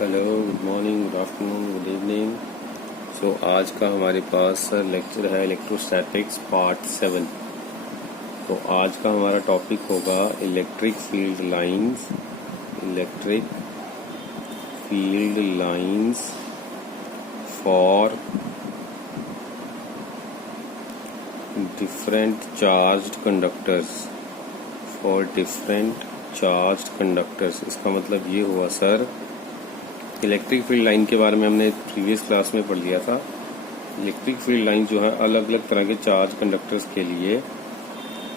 Hello, good morning, good afternoon, good evening. So आज का हमारे पास लेक्चर है इलेक्ट्रोस्टैटिक्स पार्ट 7। तो आज का हमारा टॉपिक होगा electric field lines for different charged conductors. इसका मतलब ये हुआ सर, इलेक्ट्रिक फील्ड लाइन के बारे में हमने प्रीवियस क्लास में पढ़ लिया था। इलेक्ट्रिक फील्ड लाइन जो है अलग अलग तरह के चार्ज कंडक्टर्स के लिए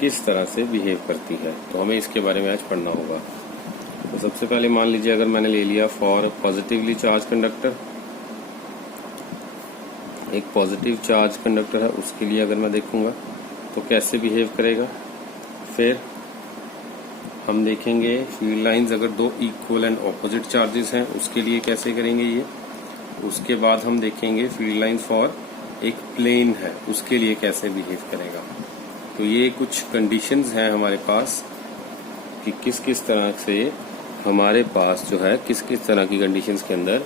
किस तरह से बिहेव करती है, तो हमें इसके बारे में आज पढ़ना होगा। तो सबसे पहले मान लीजिए अगर मैंने ले लिया फॉर पॉजिटिवली चार्ज कंडक्टर, एक पॉजिटिव चार्ज कंडक्टर है, उसके लिए अगर मैं देखूंगा तो कैसे बिहेव करेगा। फिर हम देखेंगे फील्ड लाइंस अगर दो इक्वल एंड ऑपोजिट चार्जेस हैं उसके लिए कैसे करेंगे ये। उसके बाद हम देखेंगे फील्ड लाइंस फॉर एक प्लेन है उसके लिए कैसे बिहेव करेगा। तो ये कुछ कंडीशंस हैं हमारे पास कि किस किस तरह से हमारे पास जो है किस किस तरह की कंडीशंस के अंदर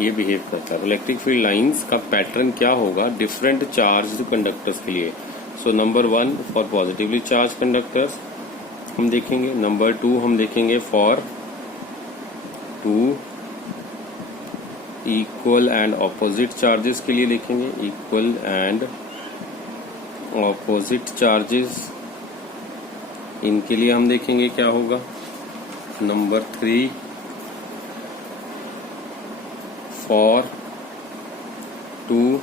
ये बिहेव करता है। इलेक्ट्रिक फील्ड लाइंस का पैटर्न क्या होगा डिफरेंट चार्ज्ड कंडक्टर्स के लिए। So number 1 for positively charge conductors हम देखेंगे। नंबर 2 हम देखेंगे for 2 equal and opposite charges के लिए देखेंगे, इक्वल एंड ऑपोजिट चार्जेस, इनके लिए हम देखेंगे क्या होगा। Number 3 for 2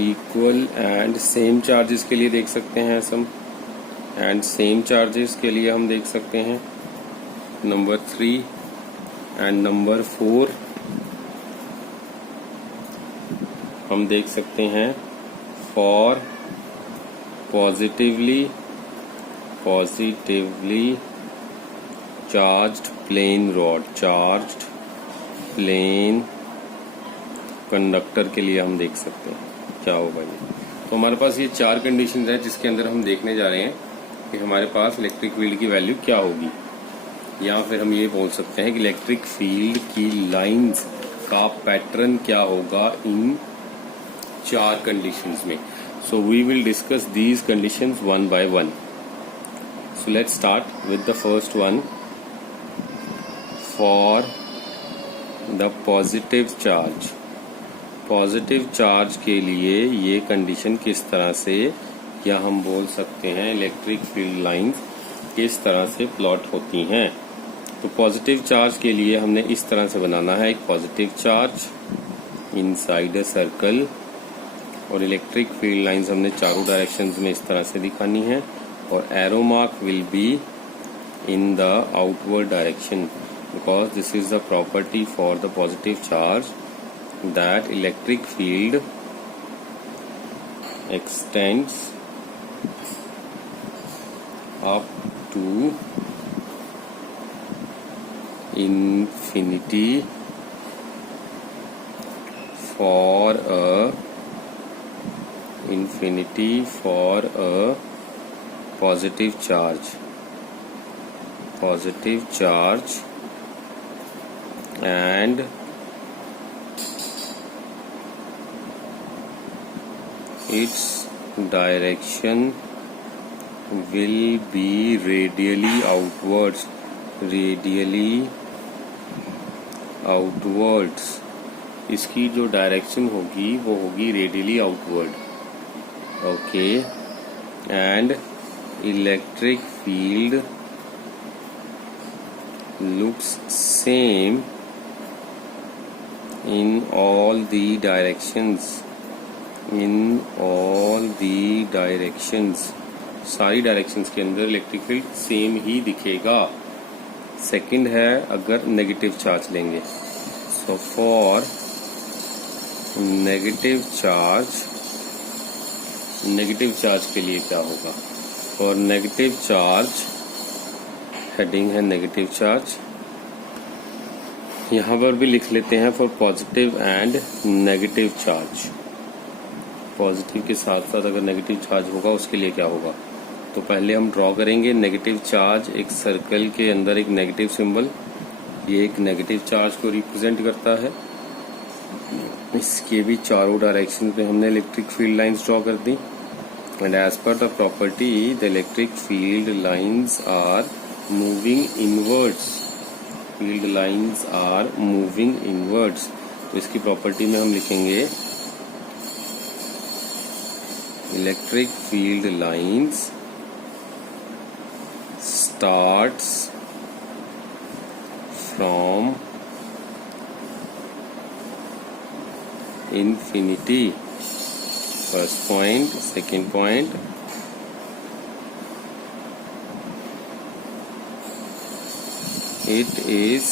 equal and same charges के लिए देख सकते हैं सम एंड सेम चार्जेस के लिए हम देख सकते हैं। नंबर 3 एंड नंबर 4 हम देख सकते हैं for positively charged plane conductor के लिए हम देख सकते हैं क्या होगा ये। तो हमारे पास ये 4 कंडीशंस हैं जिसके अंदर हम देखने जा रहे हैं कि हमारे पास इलेक्ट्रिक फील्ड की वैल्यू क्या होगी, या फिर हम ये बोल सकते हैं कि इलेक्ट्रिक फील्ड की लाइंस का पैटर्न क्या होगा इन 4 कंडीशंस में। So we will discuss these conditions one by one. So let's start with the first one for the positive charge के लिए ये कंडीशन किस तरह से, या हम बोल सकते हैं इलेक्ट्रिक फील्ड लाइंस किस तरह से प्लॉट होती हैं। तो पॉजिटिव चार्ज के लिए हमने इस तरह से बनाना है, एक positive charge inside a circle, और इलेक्ट्रिक फील्ड लाइंस हमने चारों डायरेक्शंस में इस तरह से दिखानी है, और arrow mark will be in the outward direction because this is the property for the positive charge that electric field extends up to infinity for a positive charge and its direction will be radially outwards। इसकी जो direction होगी वो होगी radially outward. Okay, and electric field looks same in all the directions। सारी directions के अंदर electric field same ही दिखेगा। Second है अगर नेगेटिव चार्ज लेंगे, सो फॉर नेगेटिव चार्ज के लिए क्या होगा। फॉर नेगेटिव चार्ज हेडिंग है नेगेटिव चार्ज, यहाँ पर भी लिख लेते हैं for positive and negative charge. Positive के साथ साथ अगर नेगेटिव चार्ज होगा उसके लिए क्या होगा। तो पहले हम ड्रॉ करेंगे नेगेटिव चार्ज, एक सर्कल के अंदर एक नेगेटिव सिंबल, ये एक नेगेटिव चार्ज को रिप्रेजेंट करता है। इसके भी चारों डायरेक्शन पे हमने इलेक्ट्रिक फील्ड लाइंस ड्रॉ कर दी। एंड एज पर the property the electric field lines are moving inwards. Field lines are moving inwards, तो इसकी प्रॉपर्टी में हम लिखेंगे electric field lines starts from infinity, first point, second point, it is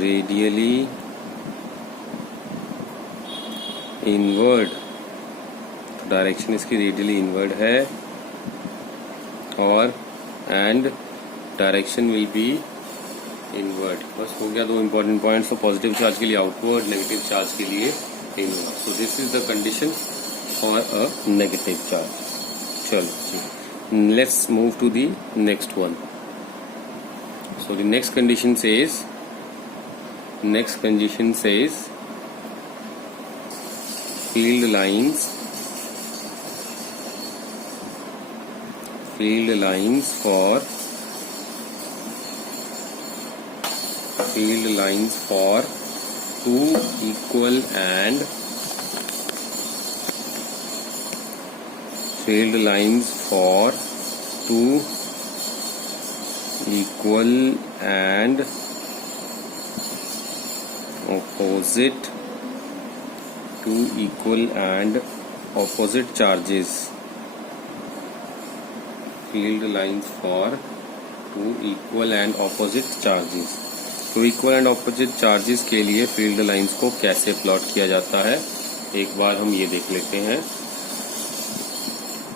radially inward, तो direction इसकी radially inward है और and direction will be inward. बस हो गया दो इंपॉर्टेंट पॉइंट्स। तो पॉजिटिव चार्ज के लिए आउटवर्ड, नेगेटिव चार्ज के लिए inward. So this is the condition for a negative charge. चलो जी, let's move to the next one. So the next condition says field lines for two equal and opposite charges. Field lines for two equal and opposite charges. तो equal and opposite charges के लिए field lines को कैसे plot किया जाता है, एक बार हम ये देख लेते हैं।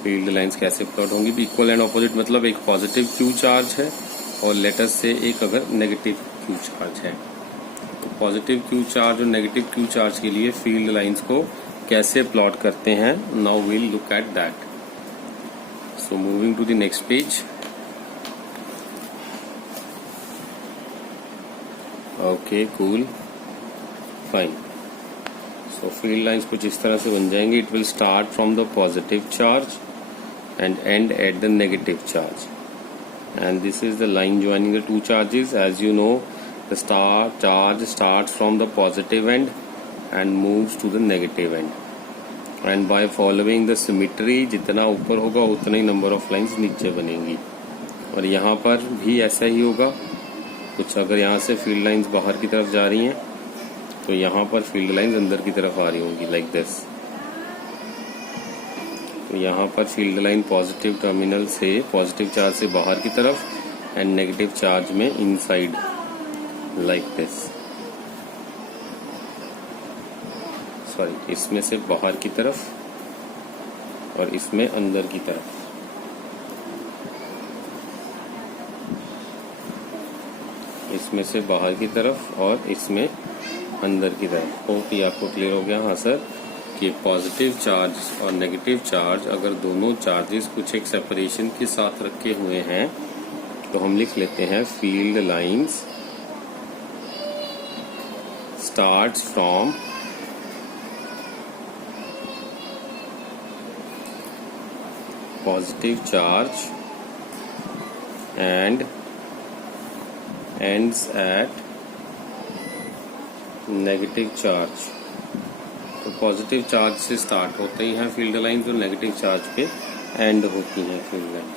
फील्ड लाइंस कैसे प्लॉट होंगी। इक्वल एंड ऑपोजिट मतलब एक पॉजिटिव क्यू चार्ज है और लेटर से एक अगर नेगेटिव क्यू चार्ज है। तो पॉजिटिव क्यू चार्ज और नेगेटिव क्यू चार्ज के लिए फील्ड लाइंस को कैसे प्लॉट करते हैं, now will look at that. So moving to the next page. Okay, cool, fine. So field lines कुछ इस तरह से बन जाएंगे। It will start from the positive charge and end at the negative charge, and this is the line joining the two charges. As you know, the charge starts from the positive end and moves to the negative end, and by following the symmetry जितना ऊपर होगा उतना ही number of lines नीचे बनेंगी। और यहाँ पर भी ऐसा ही होगा। कुछ अगर यहाँ से फील्ड लाइंस बाहर की तरफ जा रही हैं तो यहाँ पर फील्ड लाइंस अंदर की तरफ आ रही होंगी, लाइक दिस। तो यहाँ पर फील्ड लाइन पॉजिटिव टर्मिनल से, पॉजिटिव चार्ज से बाहर की तरफ एंड नेगेटिव चार्ज में इनसाइड, लाइक दिस। सॉरी, इसमें से बाहर की तरफ और इसमें अंदर की तरफ। इसमें से बाहर की तरफ और इसमें अंदर की तरफ। होप ये आपको क्लियर हो गया। हाँ सर, कि पॉजिटिव चार्ज और नेगेटिव चार्ज अगर दोनों चार्जेस कुछ एक सेपरेशन के साथ रखे हुए हैं तो हम लिख लेते हैं field lines starts from positive charge and ends at negative charge. तो पॉजिटिव चार्ज से स्टार्ट होते ही हैं फील्ड लाइंस और नेगेटिव चार्ज पे एंड होती हैं field line,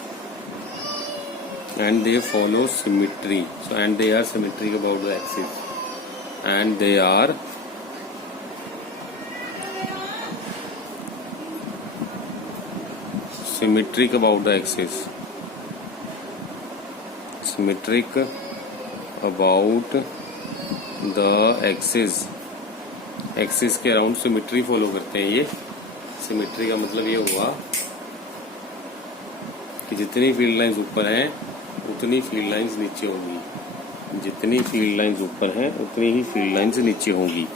and they follow symmetry. So and they are symmetric about the axis, and they are symmetric about the axis, symmetric about the axis के around symmetry follow करते हैं। ये symmetry का मतलब ये हुआ कि जितनी फील्ड लाइंस ऊपर हैं उतनी फील्ड लाइंस नीचे होंगी, जितनी फील्ड लाइंस ऊपर हैं उतनी ही फील्ड लाइंस नीचे होंगी।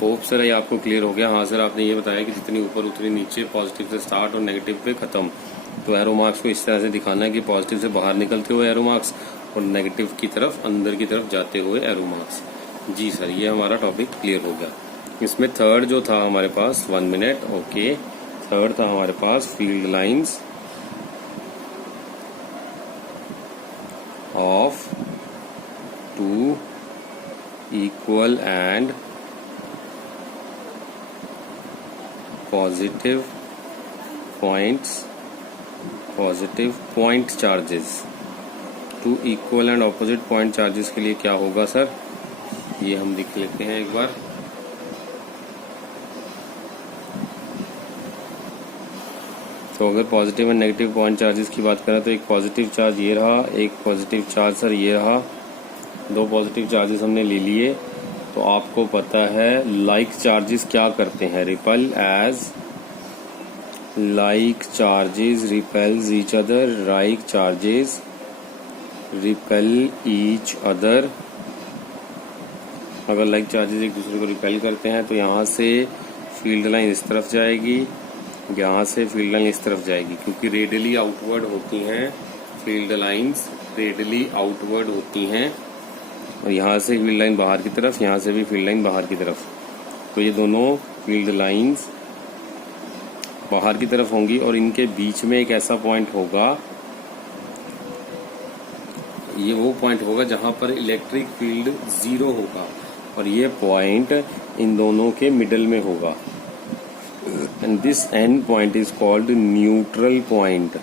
होप सर ये आपको क्लियर हो गया। हाँ सर, आपने ये बताया कि जितनी ऊपर उतनी नीचे, पॉजिटिव से स्टार्ट और नेगेटिव पे खत्म। तो एरो मार्क्स को इस तरह से दिखाना है कि पॉजिटिव से बाहर निकलते हुए एरो मार्क्स और नेगेटिव की तरफ अंदर की तरफ जाते हुए एरो मार्क्स। जी सर, ये हमारा टॉपिक क्लियर हो गया। इसमें थर्ड जो था हमारे पास 1 मिनट, ओके, थर्ड था हमारे पास field lines of 2 equal and positive point charges। 2 equal and opposite point charges के लिए क्या होगा सर, ये हम लिख लेते हैं एक बार। तो अगर positive and negative point charges की बात करें तो एक पॉजिटिव चार्ज ये रहा, एक पॉजिटिव चार्ज सर ये रहा, 2 पॉजिटिव चार्जेस हमने ले लिए। तो आपको पता है लाइक चार्जेस क्या करते हैं, repel as like charges repels each other, like charges repel each other. अगर लाइक चार्जेस एक दूसरे को रिपेल करते हैं तो यहाँ से फील्ड लाइन इस तरफ जाएगी, यहाँ से फील्ड लाइन इस तरफ जाएगी, क्योंकि रेडियली आउटवर्ड होती हैं फील्ड लाइंस, रेडियली आउटवर्ड होती हैं। और यहाँ से फील्ड लाइन बाहर की तरफ, यहाँ से भी फील्ड लाइन बाहर की तरफ। तो ये दोनों फील्ड लाइंस बाहर की तरफ होंगी और इनके बीच में एक ऐसा पॉइंट होगा, ये वो पॉइंट होगा जहां पर इलेक्ट्रिक फील्ड 0 होगा और ये पॉइंट इन दोनों के मिडल में होगा। And this and point is called neutral point.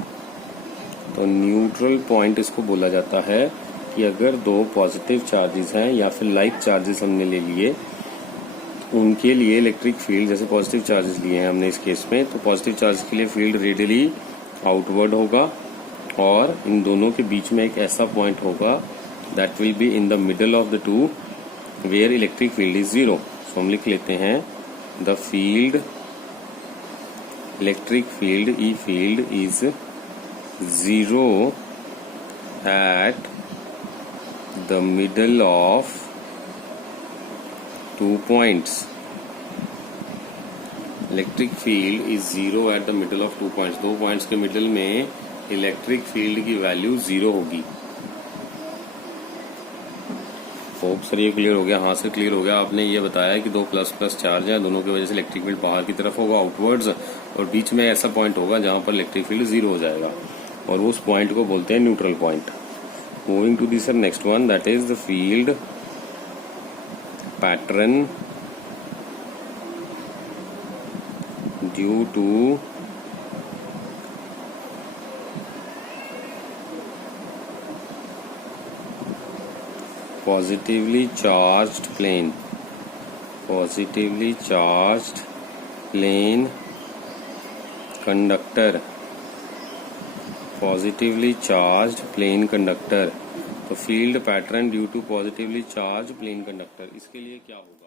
तो न्यूट्रल पॉइंट इसको बोला जाता है कि अगर 2 पॉजिटिव चार्जेस हैं या फिर लाइक चार्जेस हमने ले लिए, उनके लिए इलेक्ट्रिक फील्ड, जैसे पॉजिटिव चार्जेस लिए हैं हमने इस केस में, तो पॉजिटिव चार्ज के लिए फील्ड रेडियली आउटवर्ड होगा और इन दोनों के बीच में एक ऐसा पॉइंट होगा that will be in the middle of the two where electric field is 0। सो हम लिख लेते हैं the field, electric field, E field is 0 at the middle of 2 points। Electric field is 0 at the middle of 2 points। 2 points के middle में electric field की value 0 होगी। Hope sir ये क्लियर हो गया। हाँ सर क्लियर हो गया। आपने ये बताया कि 2 प्लस प्लस चार्ज है, दोनों की वजह से इलेक्ट्रिक फील्ड बाहर की तरफ होगा आउटवर्ड्स, और बीच में ऐसा पॉइंट होगा जहां पर इलेक्ट्रिक फील्ड 0 हो जाएगा और उस पॉइंट को बोलते हैं neutral point. Moving to the sir next one, that is the field pattern due to positively charged plane, positively charged plane conductor, positively charged plane conductor. तो field pattern due to positively charge plane conductor, इसके लिए क्या होगा?